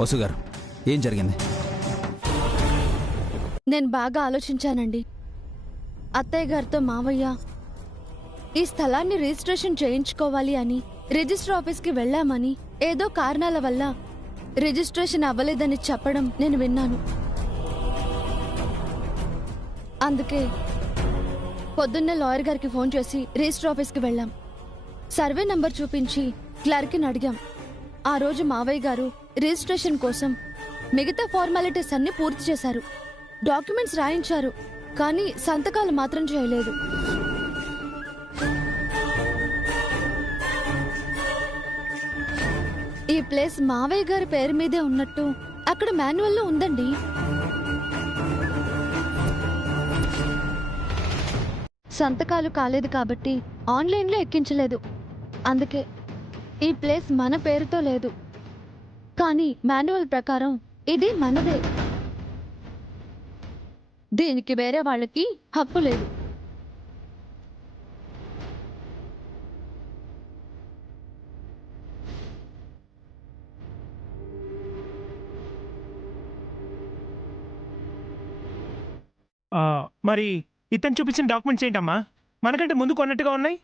వసు గారు, ఏం జరిగింది? నేను బాగా ఆలోచించానండి. అత్తయ్య గారితో మావయ్య ఈ స్థలాన్ని రిజిస్ట్రేషన్ చేయించుకోవాలి అని రిజిస్టర్ ఆఫీస్కి వెళ్ళామని ఏదో కారణాల వల్ల రిజిస్ట్రేషన్ అవ్వలేదని చెప్పడం నేను విన్నాను. అందుకే పొద్దున్నే లాయర్ గారికి ఫోన్ చేసి రిజిస్టర్ ఆఫీస్కి వెళ్ళాం. సర్వే నంబర్ చూపించి క్లర్క్ని అడిగాం. ఆ రోజు మావయ్య గారు రిజిస్ట్రేషన్ కోసం మిగతా ఫార్మాలిటీస్ అన్ని పూర్తి చేశారు. డాక్యుమెంట్స్ రాయించారు, కానీ సంతకాలు మాత్రం చేయలేదు. ఈ ప్లేస్ మావయ్య గారి పేరు మీదే ఉన్నట్టు అక్కడ మాన్యువల్లో ఉందండి. సంతకాలు కాలేదు కాబట్టి ఆన్లైన్లో ఎక్కించలేదు. అందుకే ఈ ప్లేస్ మన పేరుతో లేదు, కానీ మాన్యువల్ ప్రకారం ఇది మనదే. దీనికి వేరే వాళ్ళకి హక్కు లేదు. మరి ఇతను చూపించిన డాక్యుమెంట్స్ ఏంటమ్మా? మనకంటే ముందు కొన్నట్టుగా ఉన్నాయి.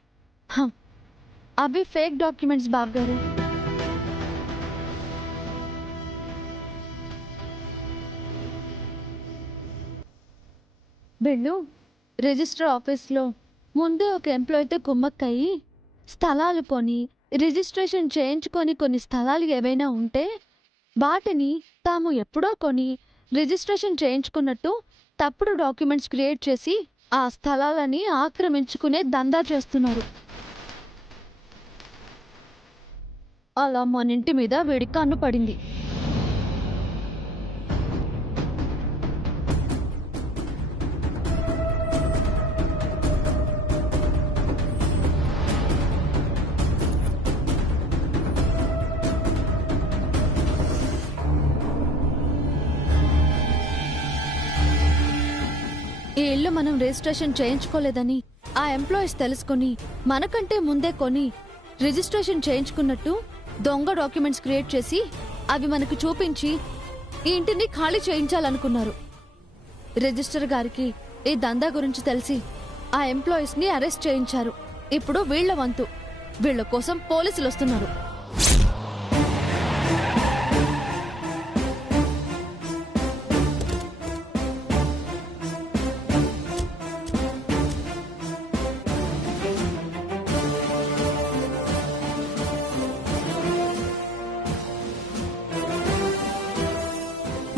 అవి ఫేక్ డాక్యుమెంట్స్ బాబు గారు. వీళ్ళు రిజిస్టర్ ఆఫీస్లో ముందే ఒక ఎంప్లాయీతో కుమ్మక్కయ్యి స్థలాలు కొని రిజిస్ట్రేషన్ చేయించుకొని కొన్ని స్థలాలు ఏవైనా ఉంటే వాటిని తాము ఎప్పుడో కొని రిజిస్ట్రేషన్ చేయించుకున్నట్టు తప్పుడు డాక్యుమెంట్స్ క్రియేట్ చేసి ఆ స్థలాలని ఆక్రమించుకునే దందా చేస్తున్నారు. అలా మన ఇంటి మీద వీడి కన్ను పడింది. ఈ ఇల్లు మనం రిజిస్ట్రేషన్ చేయించుకోలేదని ఆ ఎంప్లాయీస్ తెలుసుకుని మనకంటే ముందే కొని రిజిస్ట్రేషన్ చేయించుకున్నట్టు దొంగ డాక్యుమెంట్స్ క్రియేట్ చేసి అవి మనకు చూపించి ఈ ఇంటిని ఖాళీ చేయించాలనుకున్నారు. రిజిస్టర్ గారికి ఈ దందా గురించి తెలిసి ఆ ఎంప్లాయీస్ ని అరెస్ట్ చేయించారు. ఇప్పుడు వీళ్ల వంతు. వీళ్ల కోసం పోలీసులు వస్తున్నారు.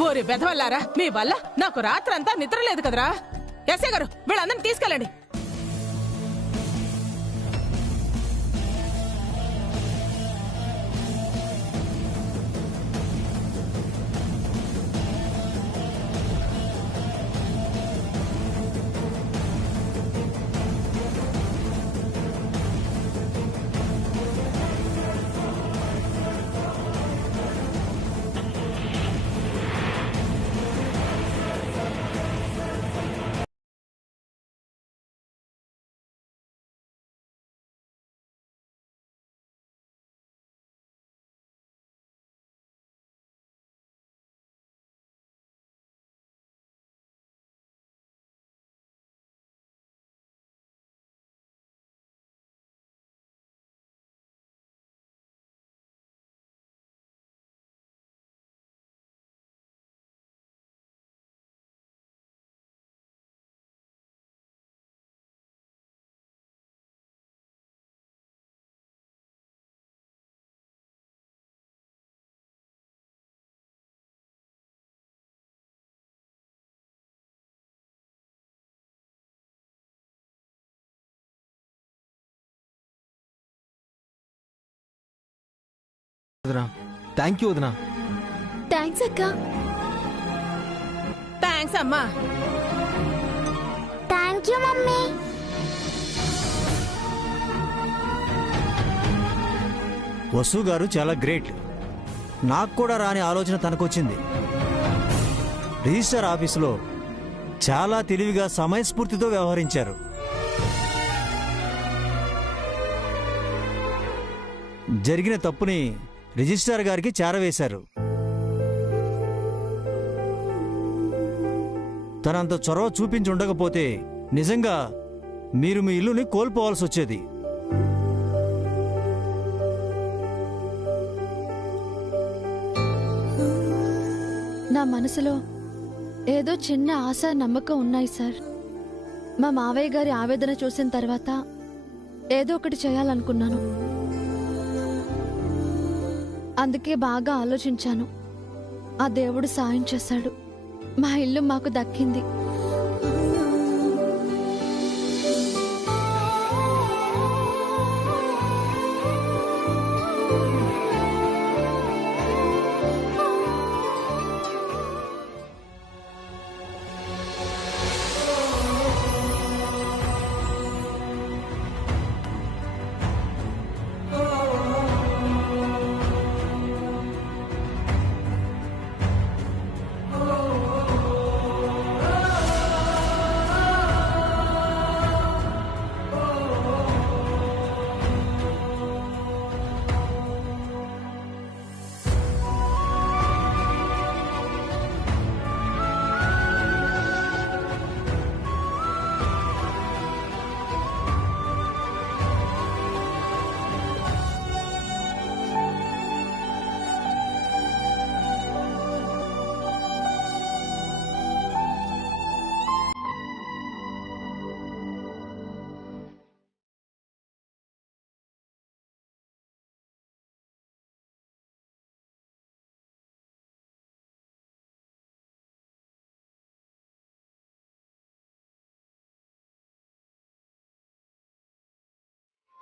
ఓరి బెదవల్లారా, మీ వల్ల నాకు రాత్రంతా నిద్ర లేదు కదరా. ఎస్ఐ గారు, వీళ్ళందరినీ తీసుకెళ్ళండి. థ్యాంక్ యూ వదినా. థ్యాంక్స్ అక్క. థ్యాంక్స్ అమ్మా. Thank you mummy. వసు గారు చాలా గ్రేట్. నాకు కూడా రాని ఆలోచన తనకొచ్చింది. రిజిస్టర్ ఆఫీసులో చాలా తెలివిగా సమయస్ఫూర్తితో వ్యవహరించారు. జరిగిన తప్పుని రిజిస్ట్రార్ గారికి చేరవేశారు. తనంత చొరవ చూపించి ఉండకపోతే నిజంగా మీరు మీ ఇల్లుని కోల్పోవాల్సి వచ్చేది. నా మనసులో ఏదో చిన్న ఆశ నమ్మకం ఉన్నాయి సార్. మా మావయ్య గారి ఆవేదన చూసిన తర్వాత ఏదో ఒకటి చేయాలనుకున్నాను. అందుకే బాగా ఆలోచించాను. ఆ దేవుడు సాయం చేశాడు. మా ఇల్లు మాకు దక్కింది.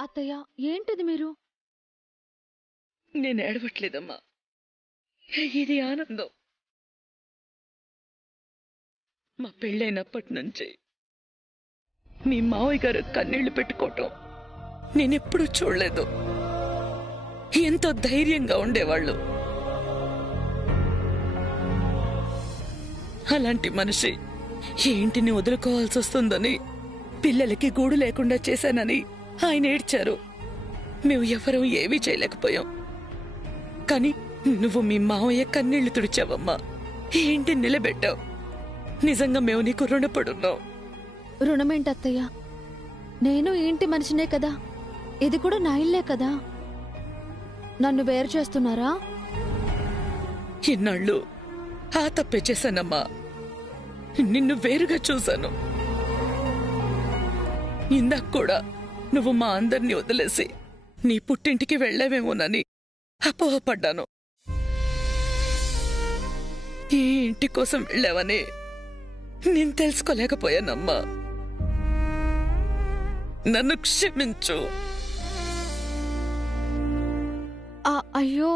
అత్తయ్య, ఏంటిది మీరు? నేను ఏడవట్లేదమ్మా, ఇది ఆనందం. మా పెళ్ళైనప్పటి నుంచి మీ మావయ్య గారు కన్నీళ్లు పెట్టుకోవటం నేనెప్పుడూ చూడలేదు. ఎంతో ధైర్యంగా ఉండేవాళ్ళు. అలాంటి మనిషి ఏంటిని వదులుకోవాల్సి వస్తుందని, పిల్లలకి గూడు లేకుండా చేశానని ఆయన ఏడ్చారు. మేము ఎవరూ ఏమీ చేయలేకపోయాం. కానీ నువ్వు మీ మావయ్య కన్నీళ్లు తుడిచావమ్మా, ఏంటి నిలబెట్టావు. నిజంగా మేము నీకు రుణపడున్నాం. రుణమేంటత్తయ్య? నేను ఏంటి మనిషినే కదా, ఇది కూడా నా ఇల్లే కదా. నన్ను వేరు చేస్తున్నారా? ఇన్నాళ్ళు ఆ తప్పే చేశానమ్మా. నిన్ను వేరుగా చూశాను. ఇందాక కూడా నువ్వు మా అందరినీ వదిలేసి నీ పుట్టింటికి వెళ్లావేమోనని అపోహపడ్డాను. ఈ ఇంటి కోసం వెళ్ళావని నేను తెలుసుకోలేకపోయానమ్మా. నన్ను క్షమించు. అయ్యో,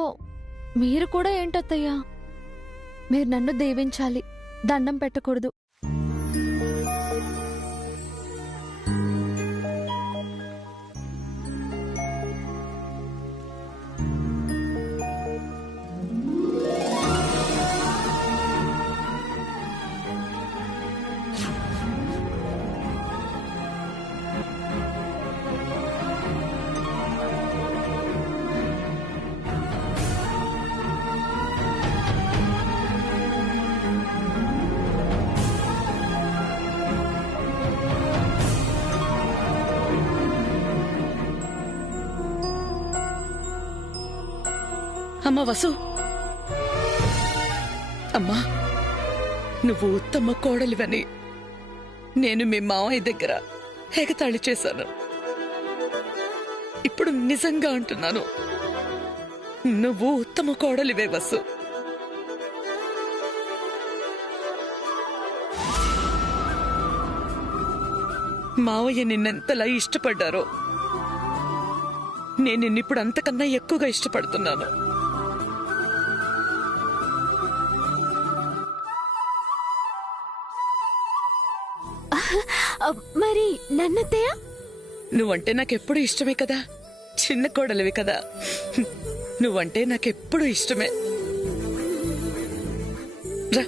మీరు కూడా ఏంటత్తయ్యా? మీరు నన్ను దీవించాలి, దండం పెట్టకూడదు. అమ్మా వసు, అమ్మా నువ్వు ఉత్తమ కోడలివని నేను మీ మావయ్య దగ్గర ఎగతాళి చేశాను. ఇప్పుడు నిజంగా అంటున్నాను, నువ్వు ఉత్తమ కోడలివే వసు. మావయ్య నిన్నెంతలా ఇష్టపడ్డారో నేను నిన్నిప్పుడు అంతకన్నా ఎక్కువగా ఇష్టపడుతున్నాను. మరి నన్నత్తయ్య? నువ్వంటే నాకెప్పుడు ఇష్టమే కదా, చిన్న కోడలివి కదా. నువ్వంటే నాకెప్పుడు ఇష్టమే. రా.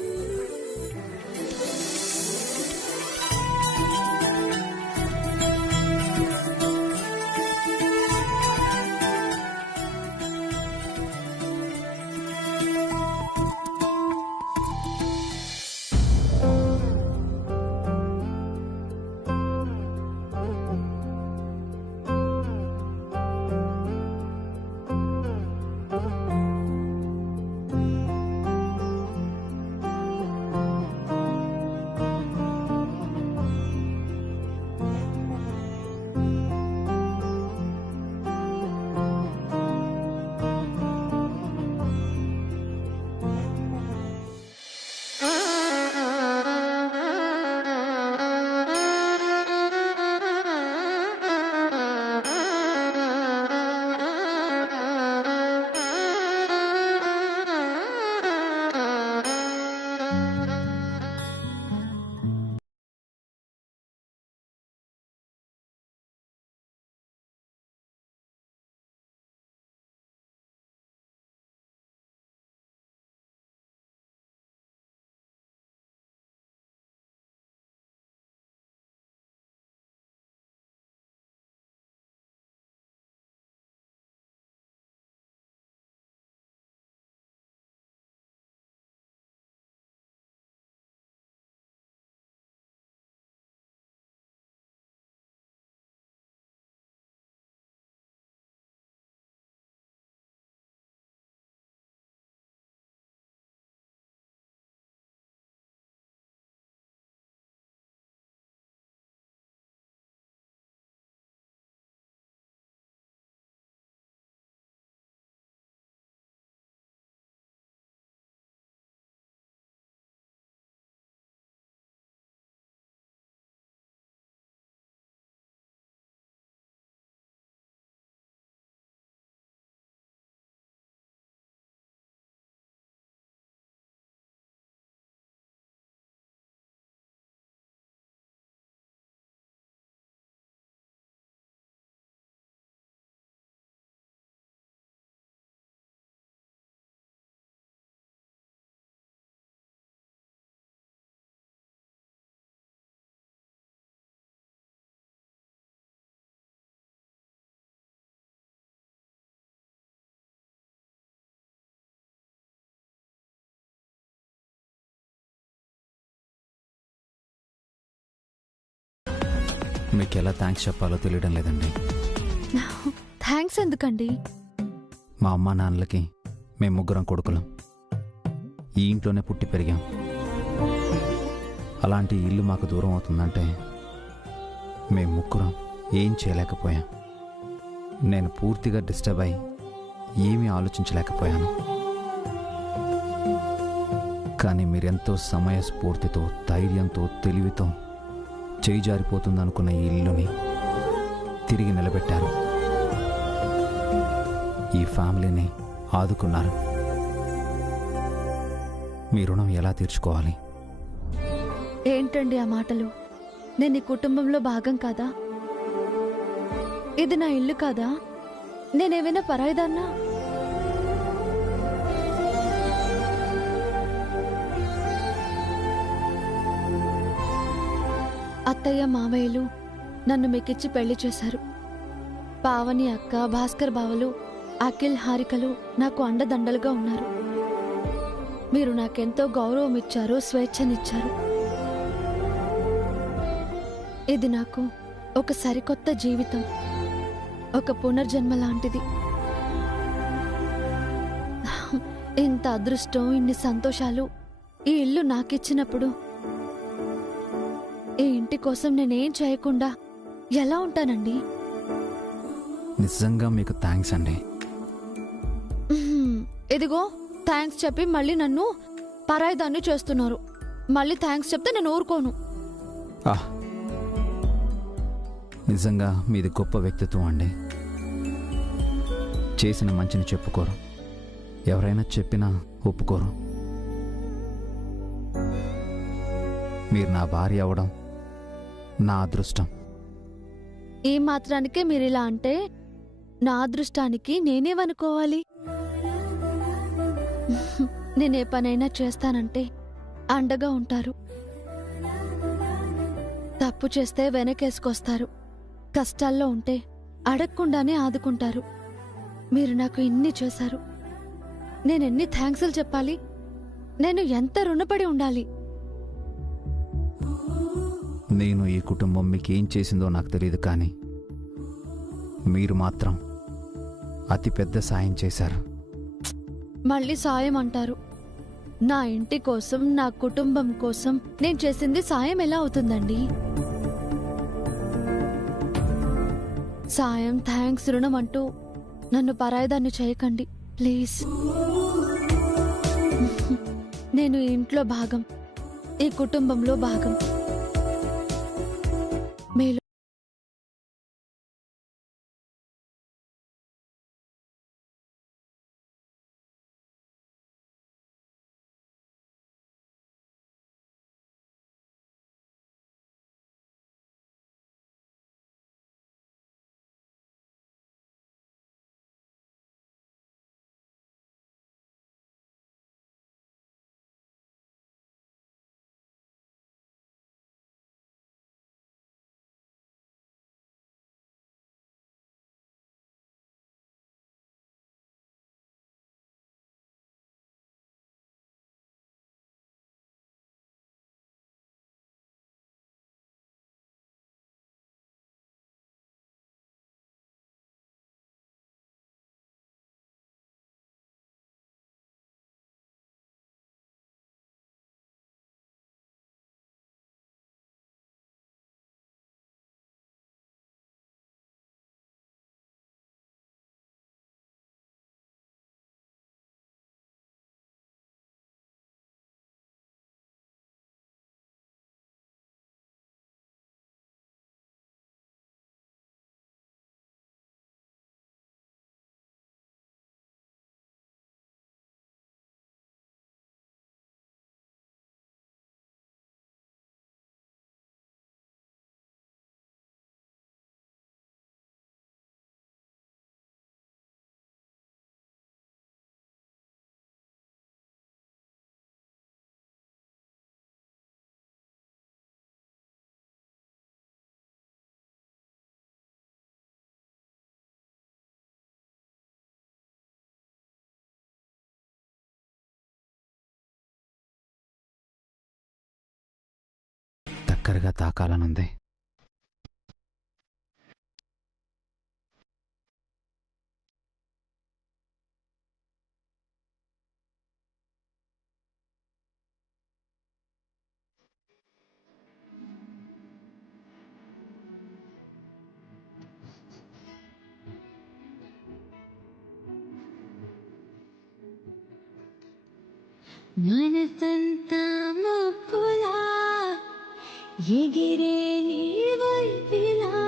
మీకు ఎలా థ్యాంక్స్ చెప్పాలో తెలియడం లేదండి. థ్యాంక్స్ ఎందుకండి? మా అమ్మా నాన్నలకి మేము ముగ్గురం కొడుకులం. ఈ ఇంట్లోనే పుట్టి పెరిగాం. అలాంటి ఇల్లు మాకు దూరం అవుతుందంటే మేము ముగ్గురం ఏం చేయలేకపోయాం. నేను పూర్తిగా డిస్టర్బ్ అయి ఏమీ ఆలోచించలేకపోయాను. కానీ మీరెంతో సమయస్ఫూర్తితో, ధైర్యంతో, తెలివితో చేయి జారిపోతుందనుకున్న ఈ ఇల్లుని తిరిగి నిలబెట్టారు. ఈ ఫ్యామిలీని ఆదుకున్నారు. మీ రుణం ఎలా తీర్చుకోవాలి? ఏంటండి ఆ మాటలు? నేను ఈ కుటుంబంలో భాగం కాదా? ఇది నా ఇల్లు కాదా? నేనేమైనా పరాయిదాన్నా? అత్తయ్య మామయ్యలు నన్ను మీకిచ్చి పెళ్లి చేశారు. పావని అక్క, భాస్కర్ బావలు, అఖిల్, హారికలు నాకు అండదండలుగా ఉన్నారు. మీరు నాకెంతో గౌరవం ఇచ్చారు, స్వేచ్ఛనిచ్చారు. ఇది నాకు ఒక సరికొత్త జీవితం, ఒక పునర్జన్మ లాంటిది. ఇంత అదృష్టం, ఇన్ని సంతోషాలు ఈ ఇల్లు నాకిచ్చినప్పుడు ఈ ఇంటి కోసం నేనేం చేయకుండా ఎలా ఉంటానండి? నిజంగా మీకు థ్యాంక్స్ అండి. ఇదిగో థ్యాంక్స్ చెప్పి మళ్ళీ నన్ను పరాయిదాన్ని చేస్తున్నారు. మళ్ళీ థ్యాంక్స్ చెప్తే నేను ఊరుకోను. నిజంగా మీది గొప్ప వ్యక్తిత్వం అండి. చేసిన మంచిని చెప్పుకోరు, ఎవరైనా చెప్పినా ఒప్పుకోరు. మీరు నా భార్య అవడం నా అదృష్టం. ఈ మాత్రానికే మీరిలా అంటే నా అదృష్టానికి నేనేమనుకోవాలి? నేనే పనైనా చేస్తానంటే అండగా ఉంటారు. తప్పు చేస్తే వెనకేసుకొస్తారు. కష్టాల్లో ఉంటే అడగకుండానే ఆదుకుంటారు. మీరు నాకు ఇన్ని చేశారు. నేనెన్ని థ్యాంక్స్లు చెప్పాలి? నేను ఎంత రుణపడి ఉండాలి? నేను ఈ కుటుంబం మీకేం చేసిందో నాకు తెలియదు, కానీ మీరు మాత్రం అతి పెద్ద సాయం చేశారు. మళ్ళీ సాయం అంటారు. నా ఇంటి కోసం, నా కుటుంబం కోసం నేను చేసింది సాయం ఎలా అవుతుందండి? సాయం, థ్యాంక్స్, రుణం అంటూ నన్ను పరాయిదాన్ని చేయకండి ప్లీజ్. నేను ఈ ఇంట్లో భాగం, ఈ కుటుంబంలో భాగం. మీలో దగ్గరగా తాకాలనుంది. మనసంతా మబ్బులా ఎగిరే నీ వైపిలా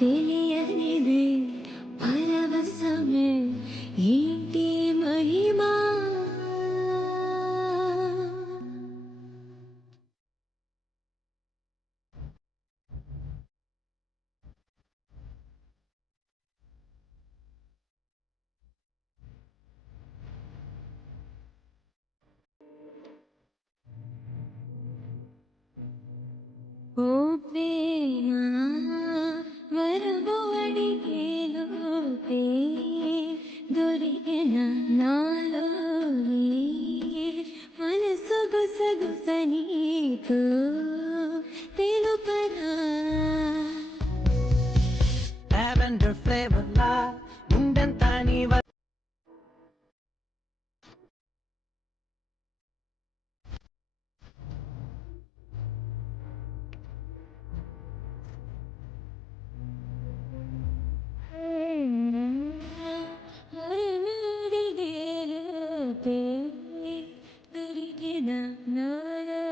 తెలియనిది పరవశమే ఏంటి మహిమా ఓ ప్రేమా వరము అడిగేలోపే దొరికిన నాలో మనసు గుసగుసనీతో తెలుపనా Lavender flavor light ఉండంతా నీ దొరికిన నాలో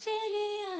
చెలియా